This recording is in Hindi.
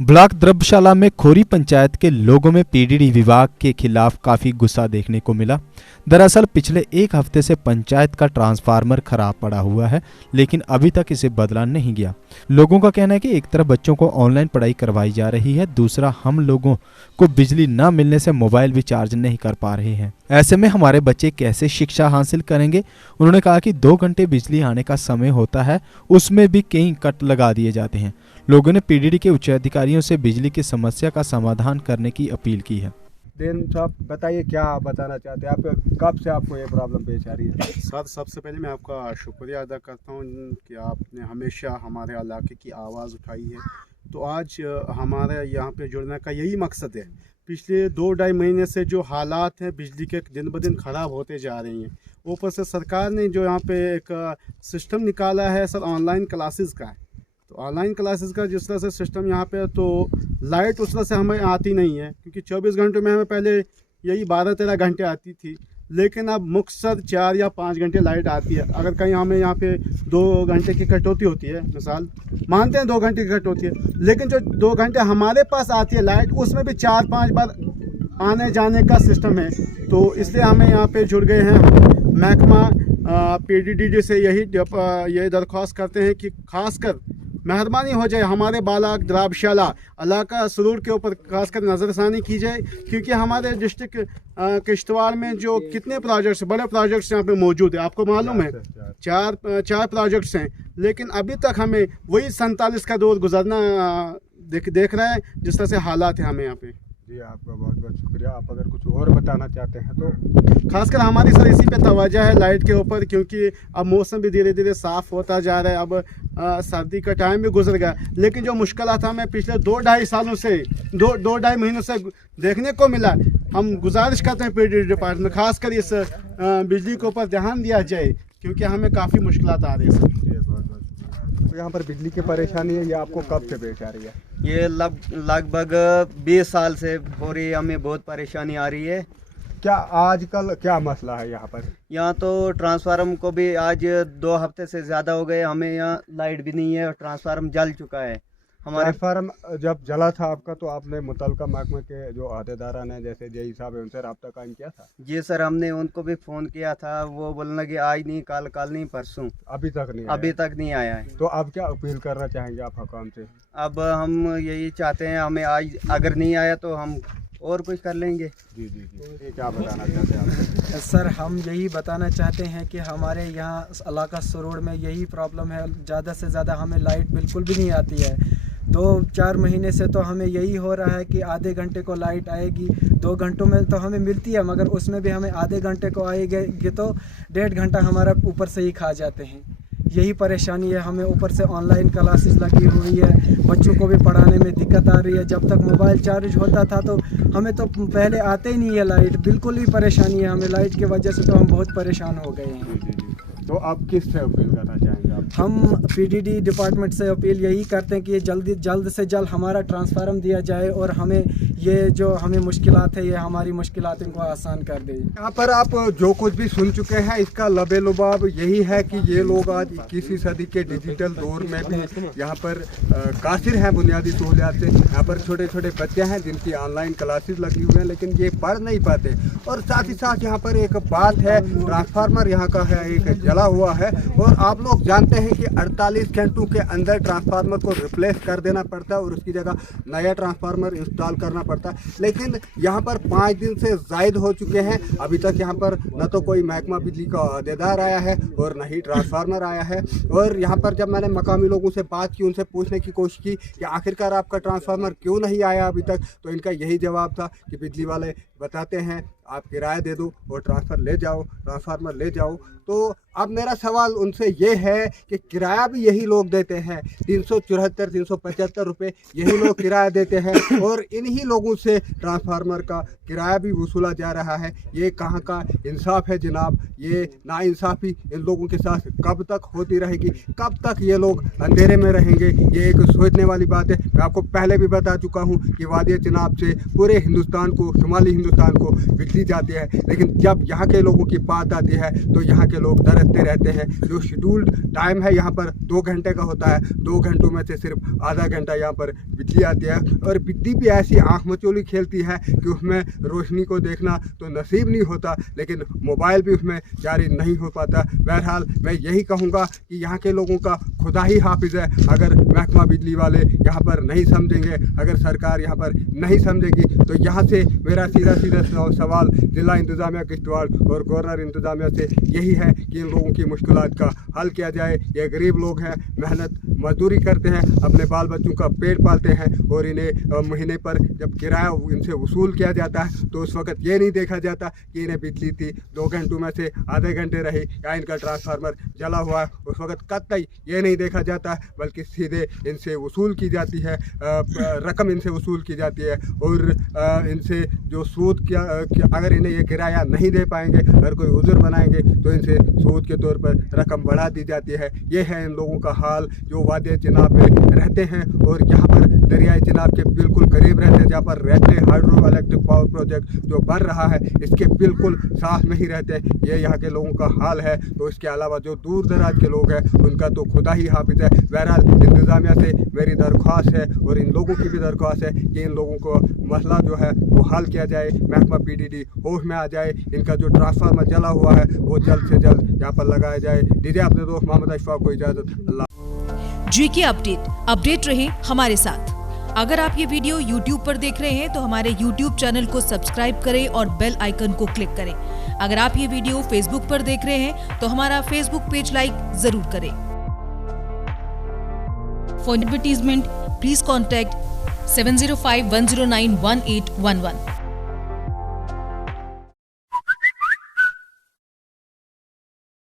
ब्लॉक द्रब्यशाला में खोरी पंचायत के लोगों में पीडीडी विभाग के खिलाफ काफी गुस्सा देखने को मिला। दरअसल पिछले एक हफ्ते से पंचायत का ट्रांसफार्मर खराब पड़ा हुआ है, लेकिन अभी तक इसे बदला नहीं गया। लोगों का कहना है कि एक तरफ बच्चों को ऑनलाइन पढ़ाई करवाई जा रही है, दूसरा हम लोगों को बिजली न मिलने से मोबाइल भी चार्ज नहीं कर पा रहे हैं। ऐसे में हमारे बच्चे कैसे शिक्षा हासिल करेंगे। उन्होंने कहा कि 2 घंटे बिजली आने का समय होता है, उसमें भी कई कट लगा दिए जाते हैं। लोगों ने पीडीडी के उच्च अधिकारियों से बिजली की समस्या का समाधान करने की अपील की है। देन साहब बताइए क्या आप बताना चाहते हैं, आप कब से आपको ये प्रॉब्लम पेश आ रही है? सर सबसे पहले मैं आपका शुक्रिया अदा करता हूँ कि आपने हमेशा हमारे इलाके की आवाज़ उठाई है। तो आज हमारे यहाँ पे जुड़ने का यही मकसद है। पिछले 2-2.5 महीने से जो हालात हैं बिजली के दिन ब दिन ख़राब होते जा रही हैं। ऊपर से सरकार ने जो यहाँ पे एक सिस्टम निकाला है सर, ऑनलाइन क्लासेस का है। तो ऑनलाइन क्लासेस का जिस तरह से सिस्टम यहाँ पे, तो लाइट उस तरह से हमें आती नहीं है, क्योंकि 24 घंटे में हमें पहले यही 12-13 घंटे आती थी, लेकिन अब मुख्तर 4 या 5 घंटे लाइट आती है। अगर कहीं हमें यहाँ पे 2 घंटे की कटौती होती है, मिसाल मानते हैं 2 घंटे की कटौती है, लेकिन जो 2 घंटे हमारे पास आती है लाइट, उसमें भी 4-5 बार आने जाने का सिस्टम है। तो इसलिए हमें यहाँ पे जुड़ गए हैं। महकमा पीडीडी से यही दरख्वास्त करते हैं कि खासकर मेहरबानी हो जाए हमारे बालाक द्राबशाला इलाका सरूर के ऊपर खासकर नज़रसानी की जाए, क्योंकि हमारे डिस्ट्रिक्ट किश्तवाड़ में जो कितने प्रोजेक्ट्स, बड़े प्रोजेक्ट्स यहाँ पे मौजूद है, आपको मालूम है 4 प्रोजेक्ट्स हैं, लेकिन अभी तक हमें वही 47 का दौर गुजरना देख रहा है जिस तरह से हालात है हमें यहाँ पे। जी आपका बहुत बहुत शुक्रिया। आप अगर कुछ और बताना चाहते हैं तो? खासकर हमारी सर इसी पे तवज्जो है लाइट के ऊपर, क्योंकि अब मौसम भी धीरे धीरे साफ़ होता जा रहा है। अब सर्दी का टाइम भी गुजर गया, लेकिन जो मुश्किलात हमें पिछले 2-2.5 सालों से 2-2.5 महीनों से देखने को मिला, हम गुजारिश करते हैं पीडीडी डिपार्टमेंट खासकर इस बिजली के ऊपर ध्यान दिया जाए, क्योंकि हमें काफ़ी मुश्किलात आ रही है सर। तो यहाँ पर बिजली की परेशानी है, ये आपको कब से पेश आ रही है? ये लगभग 20 साल से हो रही है, हमें बहुत परेशानी आ रही है। क्या आजकल क्या मसला है यहाँ पर? यहाँ तो ट्रांसफार्मर को भी आज 2 हफ्ते से ज़्यादा हो गए, हमें यहाँ लाइट भी नहीं है और ट्रांसफार्मर जल चुका है। हमारे ट्रांसफार्मर जब जला था आपका, तो आपने मुतलका महकमे के जो अहदेदारान हैं जैसे जेई साहब है, उनसे रब्ता कायम किया था? जी सर, हमने उनको भी फ़ोन किया था, वो बोलने लगे आज नहीं, कल नहीं, परसों। अभी तक नहीं अभी तक नहीं आया है। तो अब क्या अपील करना चाहेंगे आप हुकाम से? अब हम यही चाहते हैं, हमें आज अगर नहीं आया तो हम और कुछ कर लेंगे। जी जी जी, क्या बताना चाहते हैं आप? सर हम यही बताना चाहते हैं कि हमारे यहाँ इलाका सरोड़ में यही प्रॉब्लम है, ज़्यादा से ज़्यादा हमें लाइट बिल्कुल भी नहीं आती है। 2-4 महीने से तो हमें यही हो रहा है कि आधे घंटे को लाइट आएगी, 2 घंटों में तो हमें मिलती है, मगर उसमें भी हमें आधे घंटे को आएगी तो 1.5 घंटा हमारा ऊपर से ही खा जाते हैं। यही परेशानी है हमें। ऊपर से ऑनलाइन क्लासेस लगी हुई है, बच्चों को भी पढ़ाने में दिक्कत आ रही है। जब तक मोबाइल चार्ज होता था तो हमें तो पहले आते ही नहीं है लाइट, बिल्कुल ही परेशानी है हमें लाइट की वजह से, तो हम बहुत परेशान हो गए हैं। तो आप किस से अपील करना चाहेंगे आप? हम पीडीडी डिपार्टमेंट से अपील यही करते हैं कि जल्द से जल्द हमारा ट्रांसफार्मर दिया जाए और हमें ये जो हमें मुश्किलात है, ये हमारी मुश्किलात इनको आसान कर दे। यहाँ पर आप जो कुछ भी सुन चुके हैं, इसका लबे लुबाब यही है कि ये लोग आज 21वीं सदी के डिजिटल दौर में भी यहाँ पर कासिर हैं बुनियादी सहूलियात से। यहाँ पर छोटे छोटे बच्चे हैं जिनकी ऑनलाइन क्लासेस लगी हुई हैं, लेकिन ये पढ़ नहीं पाते। और साथ ही साथ यहाँ पर एक बात है, ट्रांसफार्मर यहाँ का है एक जला हुआ है, और आप लोग जानते हैं कि 48 घंटों के अंदर ट्रांसफार्मर को रिप्लेस कर देना पड़ता है और उसकी जगह नया ट्रांसफार्मर इंस्टॉल करना पड़ता है। लेकिन यहाँ पर 5 दिन से ज़ायद हो चुके हैं, अभी तक यहाँ पर न तो कोई महकमा बिजली का अहदेदार आया है और न ही ट्रांसफार्मर आया है। और यहाँ पर जब मैंने मकामी लोगों से बात की, उनसे पूछने की कोशिश की कि आखिरकार आपका ट्रांसफार्मर क्यों नहीं आया अभी तक, तो इनका यही जवाब था कि बिजली वाले बताते हैं आप किराया दे दो और ट्रांसफार्मर ले जाओ। तो अब मेरा सवाल उनसे ये है कि किराया भी यही लोग देते हैं, 374-375 रुपये यही लोग किराया देते हैं, और इन्हीं लोगों से ट्रांसफार्मर का किराया भी वसूला जा रहा है। ये कहाँ का इंसाफ है जनाब? ये नाइंसाफ़ी इन लोगों के साथ कब तक होती रहेगी? कब तक ये लोग अंधेरे में रहेंगे? ये एक सोचने वाली बात है। मैं आपको पहले भी बता चुका हूँ कि वादी चिनाब से पूरे हिंदुस्तान को, शुमाली हिंदुस्तान को बिजली बिजली जाती है, लेकिन जब यहाँ के लोगों की बात आती है तो यहाँ के लोग तरसते रहते हैं। जो शेड्यूल्ड टाइम है यहाँ पर 2 घंटे का होता है, 2 घंटों में से सिर्फ आधा घंटा यहाँ पर बिजली आती है, और बिजली भी ऐसी आँख मचोली खेलती है कि उसमें रोशनी को देखना तो नसीब नहीं होता, लेकिन मोबाइल भी उसमें जारी नहीं हो पाता। बहरहाल मैं यही कहूँगा कि यहाँ के लोगों का खुदा ही हाफिज़ है। अगर महकमा बिजली वाले यहाँ पर नहीं समझेंगे, अगर सरकार यहाँ पर नहीं समझेगी, तो यहाँ से मेरा सीधा सवाल जिला इंतज़ामिया किश्तवाड़ और गवर्नर इंतज़ामिया से यही है कि इन लोगों की मुश्किलात का हल किया जाए। ये गरीब लोग हैं, मेहनत मजदूरी करते हैं, अपने बाल बच्चों का पेट पालते हैं, और इन्हें महीने पर जब किराया इनसे वसूल किया जाता है तो उस वक्त ये नहीं देखा जाता कि इन्हें बिजली थी 2 घंटों में से आधे घंटे रही या इनका ट्रांसफार्मर जला हुआ है, उस वक्त कतई ये नहीं देखा जाता है, बल्कि सीधे इनसे वसूल की जाती है, रकम इनसे वसूल की जाती है, और इनसे जो सूद अगर इन्हें ये किराया नहीं दे पाएंगे, अगर कोई उज़र बनाएंगे तो इनसे सूद के तौर पर रकम बढ़ा दी जाती है। ये है इन लोगों का हाल जो वादिया चिनाब में रहते हैं और यहाँ पर दरियाई चिनाब के बिल्कुल करीब रहते हैं, जहाँ पर रेटले हाइड्रो इलेक्ट्रिक पावर प्रोजेक्ट जो बन रहा है इसके बिल्कुल साथ में ही रहते हैं। ये यहाँ के लोगों का हाल है। तो इसके अलावा जो दूर दराज के लोग हैं उनका तो खुदा ही हाफिज़ है। बहरहाल इंतज़ामिया से मेरी दरख्वास्त है और इन लोगों की भी दरख्वास्त है कि इन लोगों को मसला जो है वो हल किया जाए, महकमा PDD होश में आ जाए, इनका जो ट्रांसफार्मर जला हुआ है वो जल्द से जल्द यहाँ पर लगाया जाए। दीजिए अपने दोस्त मोहम्मद अशफाक को इजाज़त। अल्लाह। GK अपडेट रहे हमारे साथ। अगर आप ये वीडियो YouTube पर देख रहे हैं तो हमारे YouTube चैनल को सब्सक्राइब करें और बेल आइकन को क्लिक करें। अगर आप ये वीडियो Facebook पर देख रहे हैं तो हमारा Facebook पेज लाइक जरूर करें। For advertisement please contact 7051091811।